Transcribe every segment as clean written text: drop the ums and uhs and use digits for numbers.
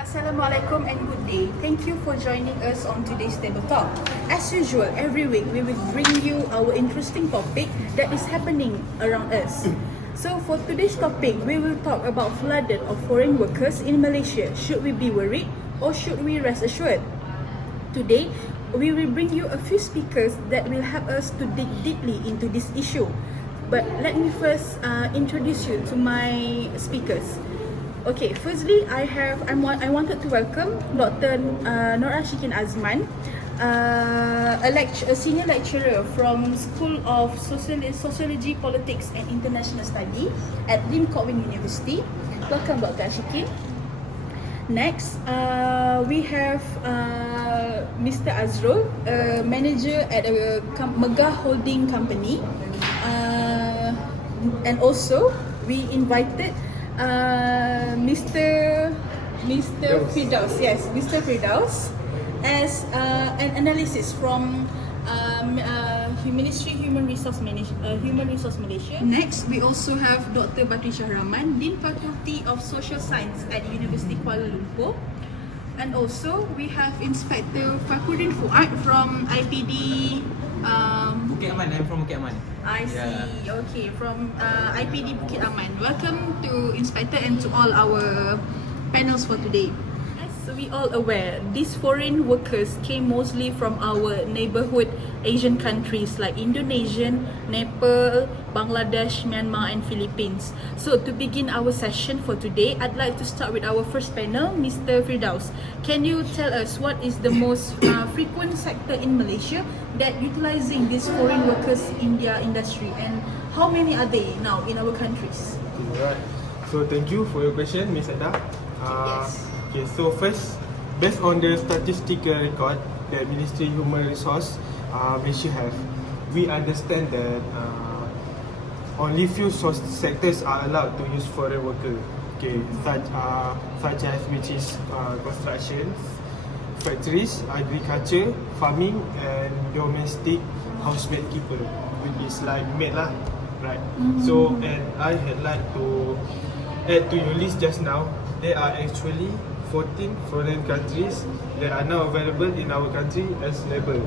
Assalamualaikum and good day. Thank you for joining us on today's Table Talk. As usual, every week we will bring you our interesting topic that is happening around us. So for today's topic, we will talk about flooded of foreign workers in Malaysia. Should we be worried or should we rest assured? Today, we will bring you a few speakers that will help us to dig deeply into this issue. But let me first introduce you to my speakers. Okay, firstly, I wanted to welcome Dr. Nur Ashikin Azman, a senior lecturer from School of Sociology, Politics and International Study at Lim Kok Wing University. Welcome, Dr. Ashikin. Next, we have Mr. Azrul, a manager at a mega holding company. And also, we invited Mr. Firdaus, yes, Mr. Firdaus, as an analysis from Ministry Human Resource Malaysia. Next, we also have Dr. Batrisha Rahman, Dean Faculty of Social Science at University Kuala Lumpur. And also, we have Inspector Fakhruddin Fuad from IPD Bukit Aman. I'm from Bukit Aman. I see. Yeah. Okay, from IPD Bukit Aman. Welcome to Inspector and to all our panels for today. As we all aware, these foreign workers came mostly from our neighborhood Asian countries like Indonesia, Nepal, Bangladesh, Myanmar and Philippines. So to begin our session for today, I'd like to start with our first panel, Mr. Firdaus. Can you tell us what is the most frequent sector in Malaysia that utilizing these foreign workers in their industry, and how many are they now in our countries? Alright, so thank you for your question, Ms. Ada. Yes. Okay, so first, based on the statistical record that Ministry Human Resource Malaysia have, we understand that only few sectors are allowed to use foreign worker. Okay, such as which is construction, factories, agriculture, farming, and domestic housemaid keeper, which is like maid lah, right? So, and I had like to add to your list just now, there are actually 14 foreign countries that are now available in our country as labor,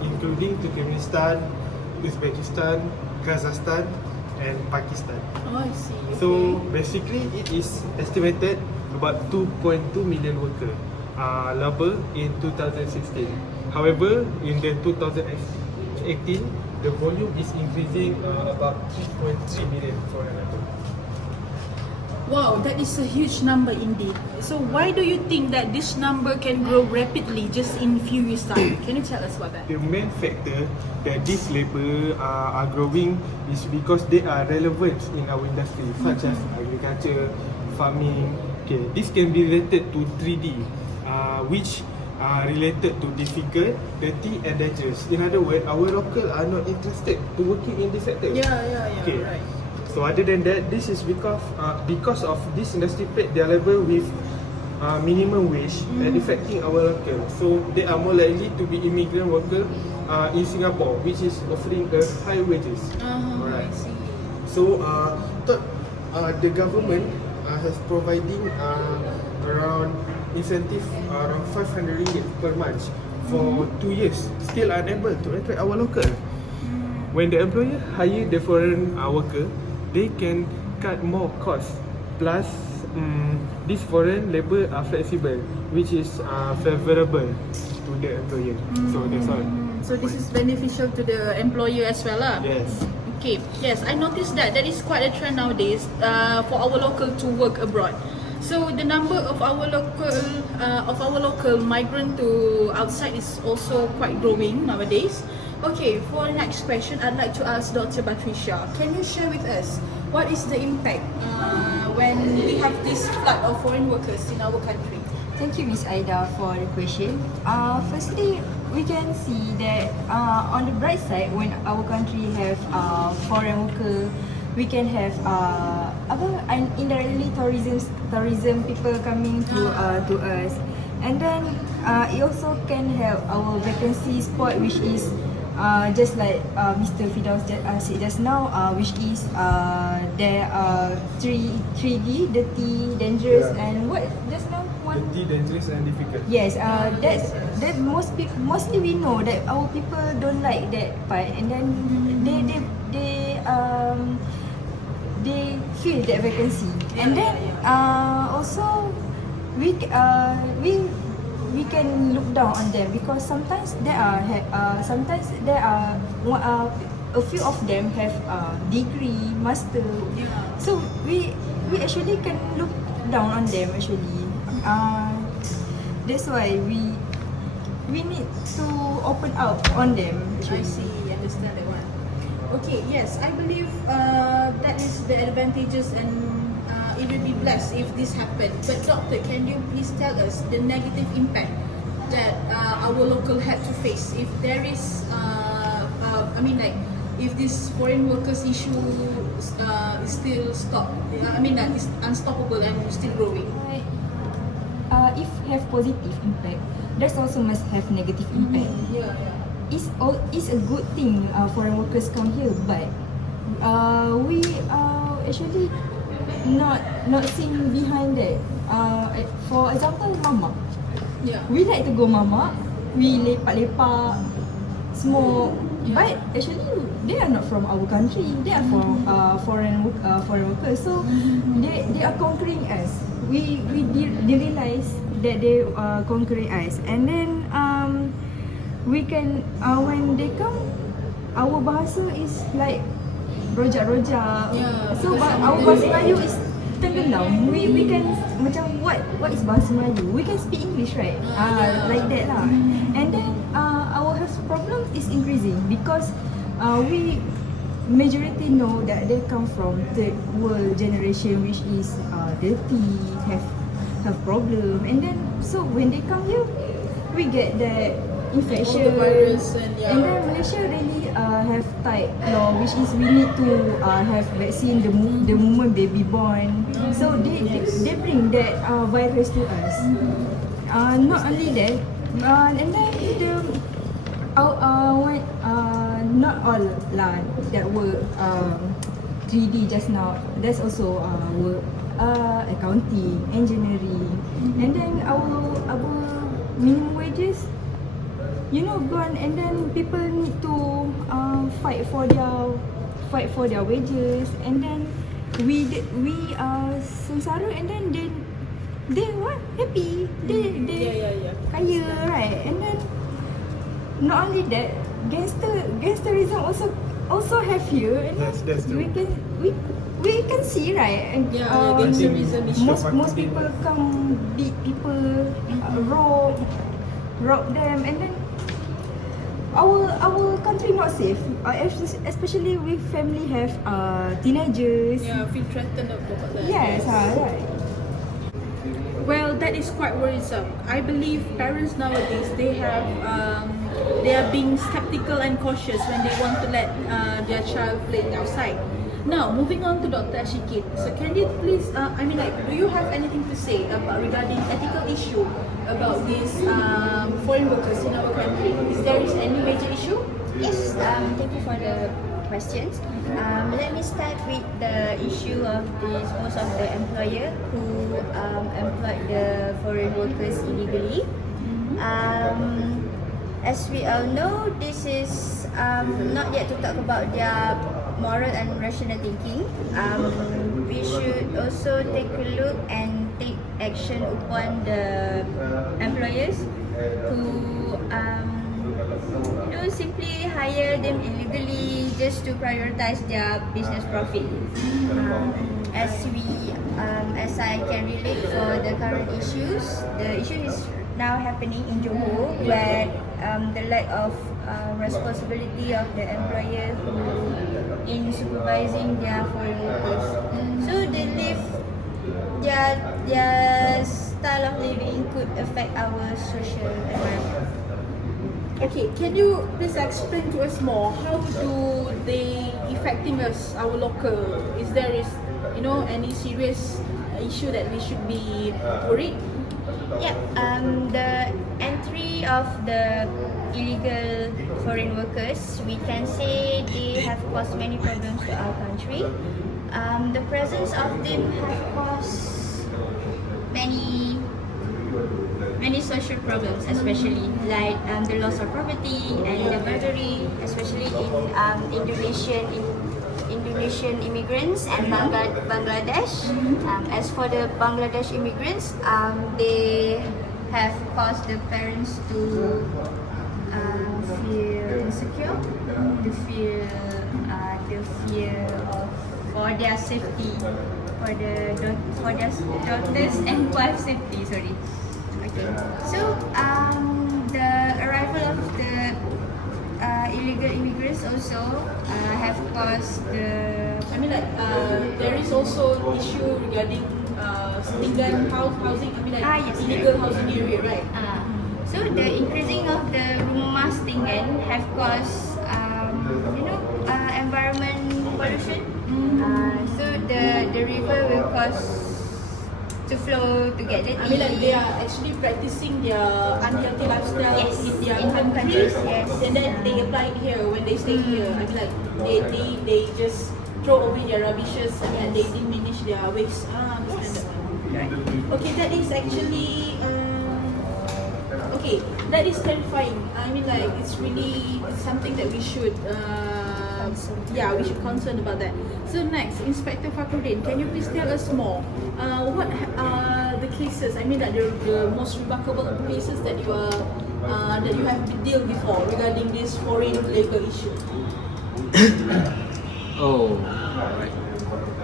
including Turkmenistan, Uzbekistan, Kazakhstan, and Pakistan. Oh, I see. Okay. So basically, it is estimated about 2.2 million workers labor in 2016. However, in the 2018, the volume is increasing about 3.3 million foreign labor. Wow, that is a huge number indeed. So why do you think that this number can grow rapidly just in few years time? Can you tell us about that? The main factor that these labor are growing is because they are relevant in our industry, such as agriculture, farming. Okay, this can be related to 3D, which are related to difficult, dirty and dangerous. In other words, our local are not interested to working in this sector. Yeah, Okay. right. So other than that, this is because of this industry paid their labor with minimum wage and affecting our local. So they are more likely to be immigrant worker in Singapore, which is offering a high wages. I see. So the government has providing around incentive around 500 ringgit per month for 2 years. Still unable to attract our local. When the employer hire the foreign worker, they can cut more costs. Plus, this foreign labor are flexible, which is favorable to the employer. So that's all. So this is beneficial to the employer as well, lah. Yes. Okay. Yes, I noticed that there is quite a trend nowadays for our local to work abroad. So the number of our local migrant to outside is also quite growing nowadays. Okay, for the next question, I'd like to ask Dr. Batrisha. Can you share with us what is the impact when we have this flood of foreign workers in our country? Thank you, Ms. Aida, for the question. Firstly, we can see that on the bright side, when our country have foreign worker, we can have indirectly tourism people coming to us, and then it also can help our vacancy spot, which is just like Mr. Firdaus said just now, which is there are 3D, dirty, dangerous, and what just now one. Dirty, dangerous and difficult. Yes, that mostly we know that our people don't like that part, and then they feel that vacancy, and then also we can look down on them because sometimes there are a few of them have degree, master, so we actually can look down on them actually. That's why we need to open up on them. I see, understand that one. Okay, yes, I believe that is the advantages, and it will be blessed if this happens. But doctor, can you please tell us the negative impact that our local had to face if there is, if this foreign workers issue is still stopped? It's unstoppable and still growing. If have positive impact, that also must have negative impact. It's a good thing foreign workers come here, but we actually not seeing behind that. For example, mama. We like to go mama. We lepak, smoke. But actually, they are not from our country. They are from foreign workers. So they are conquering us. We realize that they are conquering us, and then we can when they come, our bahasa is like rojak. So our bahasa Melayu is tenggelam. We can macam what is bahasa Melayu? We can speak English, right? Like that lah. And then our health problem is increasing because we majority know that they come from third world generation, which is dirty, have problem, and then so when they come here, we get that infection. All the virus and then Malaysia really have tight law, which is we need to have vaccine the moment baby born. So they bring that virus to us. Not only that, and then not all lah that were 3D just now. There's also work accounting, engineering, and then our minimum wages, gone, and then people need to fight for their wages, and then we sengsara, and then they what happy, they kaya, right? And then not only that, gangsterism also have here, and That's true. we can see, right? And Gangsterism is most people come beat people, rob them, and then our country not safe, especially with family have teenagers. Feel threatened about that. Yes, right. Well, that is quite worrisome. I believe parents nowadays, they are being skeptical and cautious when they want to let their child play outside. Now, moving on to Dr. Ashikin. So, can you please, do you have anything to say about regarding ethical issue about these foreign workers in our country? Is there any major issue? Yes, thank you for the questions. Let me start with the issue of most of the employer who employed the foreign workers illegally. As we all know, this is not yet to talk about their moral and rational thinking. We should also take a look and take action upon the employers who simply hire them illegally just to prioritize their business profit. As I can relate for the current issues, the issue is now happening in Johor, where the lack of responsibility of the employer in supervising their foreign workers. So they live their style of living could affect our social environment. Okay, can you please explain to us more how do they affecting us, our local? Is there any serious issue that we should be worried? Yeah, the entry of the illegal foreign workers, we can say they have caused many problems to our country. The presence of them have caused many social problems, especially like the loss of property and the burglary, especially in Indonesian immigrants and Bangladesh. As for the Bangladesh immigrants, they have caused the parents to feel insecure, to feel the fear of for their safety, for their daughters and wives' safety. Sorry. Okay. So the arrival of the illegal immigrants also have caused the. I mean like there is also issue regarding setinggan housing. I mean like Yes, illegal housing area, right? So the increasing of the rumah setinggan have caused environment pollution. So the river will cause to flow together. I mean like they are actually practicing their unhealthy lifestyle Yes, in their in home countries, countries, yes. and then they apply it here when they stay here. I mean like they just throw away their rubbishes and they diminish their waste. Understand that one. Okay, that is actually okay. That is terrifying. I mean like it's something that we should we should concern about that. So next, Inspector Fakhruddin, can you please tell us more? What are the cases? I mean like the most remarkable cases that you have dealt before regarding this foreign labor issue. Oh, right.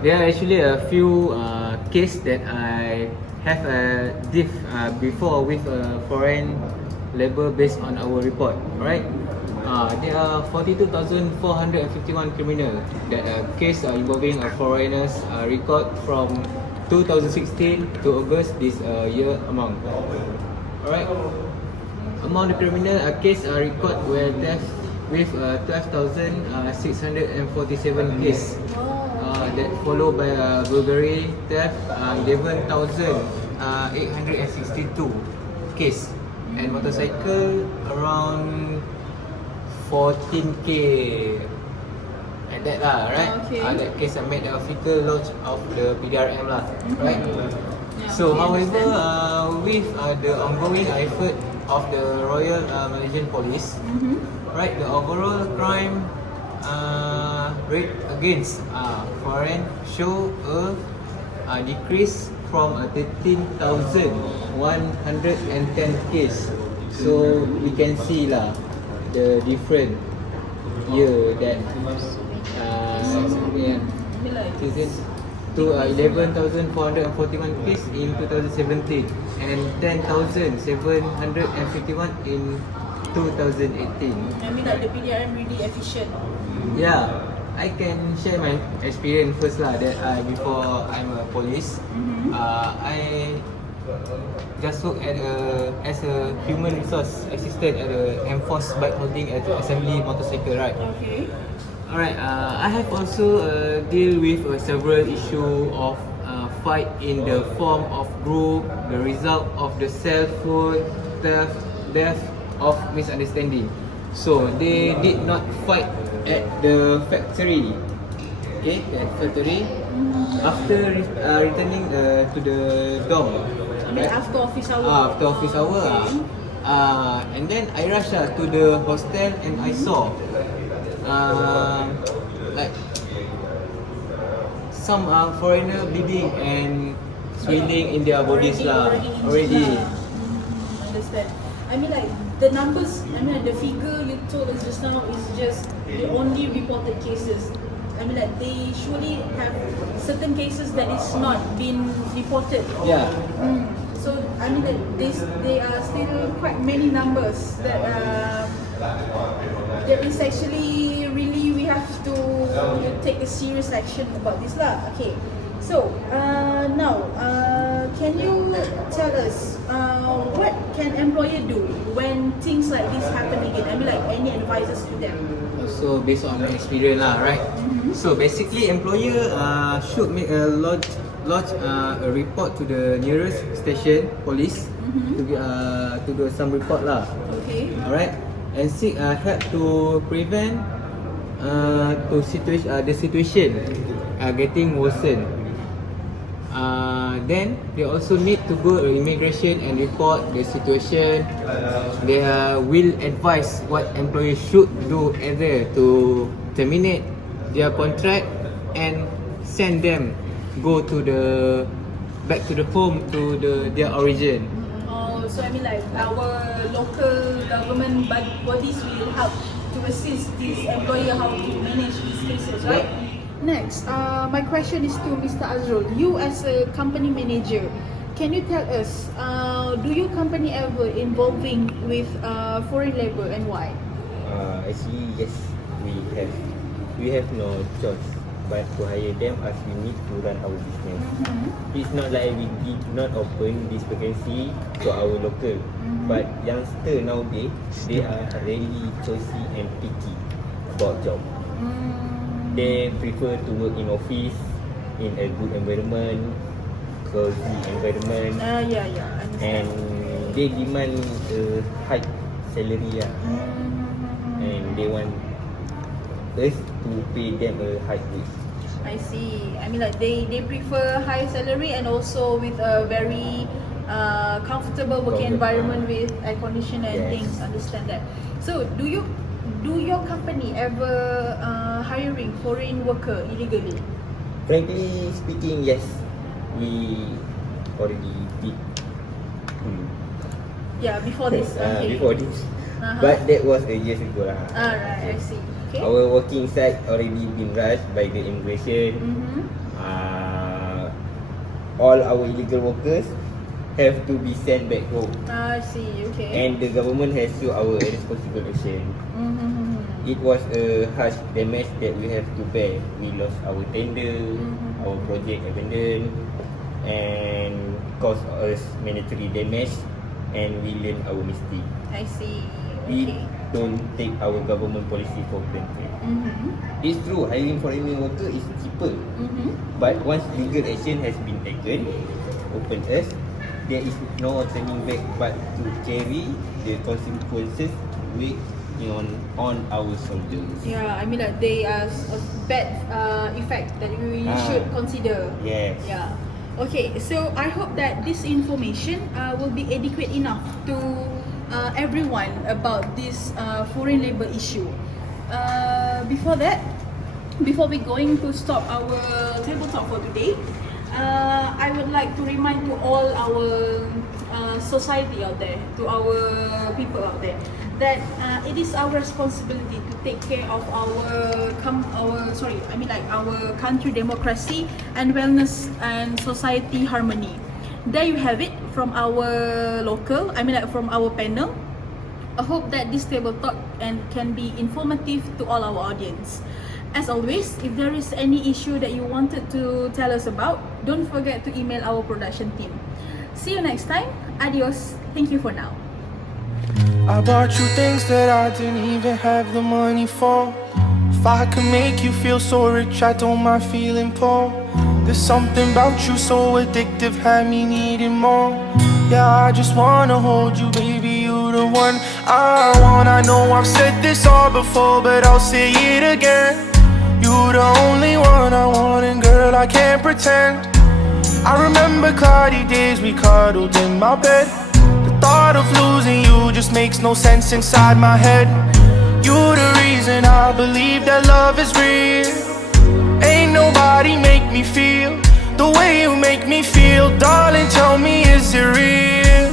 There are actually a few cases that I have dealt before with foreign labor based on our report. Right? There are 42,451 criminal that case involving foreigners record from 2016 to August this year among. Alright. Among the criminal case record were theft with 12,647 case. That followed by burglary, theft, 11,862 case, and motorcycle around 14k like that lah, right? Okay. That case I made the official launch of the PDRM lah, right? Yeah, So okay, however, with the ongoing effort of the Royal Malaysian Police, right, the overall crime rate against foreign show a decrease from 13,110 case. So we can see lah the different year that to 11,441 case in 2017 and 10,751 in 2018. I mean like the PDRM really efficient. Yeah, I can share my experience first lah. That before I'm a police, I just work as a human resource assistant at the enforced bike holding at the assembly motorcycle, right? Okay. Alright, I have also deal with several issue of fight in the form of group, the result of the self-food, theft, death of misunderstanding. So they did not fight at the factory. Okay, at factory. After returning to the dorm. I mean after office hour. After office hour. And then I rush to the hostel and I saw like some foreigner bleeding and swelling in their bodies lah. Already. Understand. I mean like the numbers, I mean like the figure you told us just now is just the only reported cases. I mean like they surely have certain cases that is not been reported. Yeah. So I mean that they are still quite many numbers that there is actually really we have to take a serious action about this lah. Okay. So now can you tell us what can employer do when things like this happen again? I mean like any advices to them? So based on my experience lah, right? So basically employer should make a lodge a report to the nearest station police to do some report lah. Okay. Alright, and seek help to prevent the situation getting worsen. Then they also need to go to immigration and report the situation. They will advise what employees should do either to terminate their contract and send them go to back to the home to their origin. Oh, so I mean like our local government bodies will help to assist these employer how to manage these cases, right? Next, my question is to Mr. Azrul. You as a company manager, can you tell us, do your company ever involving with foreign labor and why? Actually, yes, we have no choice but to hire them as we need to run our business. It's not like we did not open this vacancy to our local, but youngster nowadays, they are really choosy and picky about job. They prefer to work in office, in a good environment, cozy environment, and they demand a high salary and they want us to pay them a high wage. I see. I mean like they prefer high salary and also with a very comfortable working environment with air conditioner and things. Understand that. So do your company ever hiring foreign worker illegally? Frankly speaking, yes, we already did. Yeah, before this. Okay. Before this, but that was a years ago lah. Alright, I see. Okay. Our working site already been rushed by the immigration. All our illegal workers have to be sent back home. I see. Okay. And the government has shown our responsible action. It was a harsh damage that we have to bear. We lost our tender, our project abandoned, and caused us monetary damage, and we learn our mistake. I see. We Okay. don't take our government policy for granted. It's true, hiring foreign worker is cheaper. But once legal action has been taken, open us, there is no turning back but to carry the consequences on our soldiers. Yeah, I mean like they are a bad effect that we should consider. Yes. Yeah. Okay, so I hope that this information will be adequate enough to everyone about this foreign labor issue. Before we going to stop our table talk for today, I would like to remind to all our society out there, to our people out there, that it is our responsibility to take care of our country democracy and wellness and society harmony. There you have it from our from our panel. I hope that this table talk can be informative to all our audience. As always, if there is any issue that you wanted to tell us about, don't forget to email our production team. See you next time. Adios. Thank you for now. I bought you things that I didn't even have the money for. If I could make you feel so rich, I don't mind feeling poor. There's something about you so addictive, had me needing more. Yeah, I just wanna hold you, baby, you the one I want. I know I've said this all before, but I'll say it again. You the only one I want, and girl, I can't pretend. I remember cloudy days we cuddled in my bed. The thought of losing you just makes no sense inside my head. You the reason I believe that love is real. Ain't nobody make me feel the way you make me feel. Darling, tell me, is it real?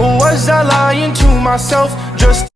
Or was I lying to myself just